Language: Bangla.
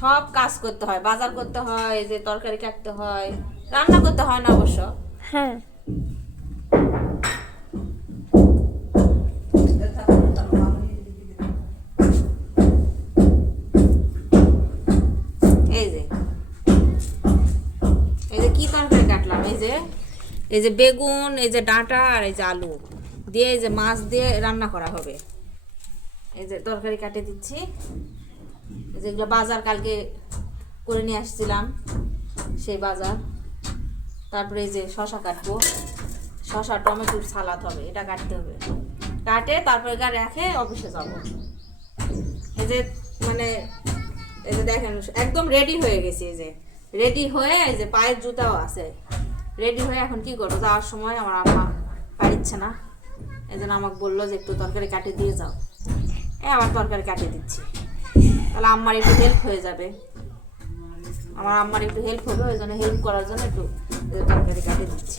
সব কাজ করতে হয়, বাজার করতে হয়, যে তরকারি কাটতে হয়, রান্না করতে হয় না অবশ্য। হ্যাঁ। এই যে এই যে কি তরকারি কাটলাম, এই যে বেগুন, এই যে ডাঁটা আর এই যে আলু দিয়ে এই যে মাছ দিয়ে রান্না করা হবে। এই যে তরকারি কাটে দিচ্ছি। এই যে এগুলো বাজার কালকে করে নিয়ে আসছিলাম, সেই বাজার। তারপরে এই যে শশা কাটবো, শশা টমেটোর সালাদ হবে, এটা কাটতে হবে। কাটে তারপরে রেখে অফিসে যাব। এই যে মানে এই যে দেখেন একদম রেডি হয়ে গেছি। এই যে রেডি হয়ে এই যে পায়ের জুতাও আছে রেডি হয়ে। এখন কি করবো, যাওয়ার সময় আমার আম্মা পারিচ্ছে না, এই জন্য আমাকে বললো যে একটু তরকারি কাটে দিয়ে যাও। আবার তরকারি কাটিয়ে দিচ্ছি, তাহলে আম্মার একটু হেল্প হয়ে যাবে। আমার আম্মার একটু হেল্প হবে, ওই জন্য হেল্প করার জন্য একটু তরকারি কাটিয়ে দিচ্ছি।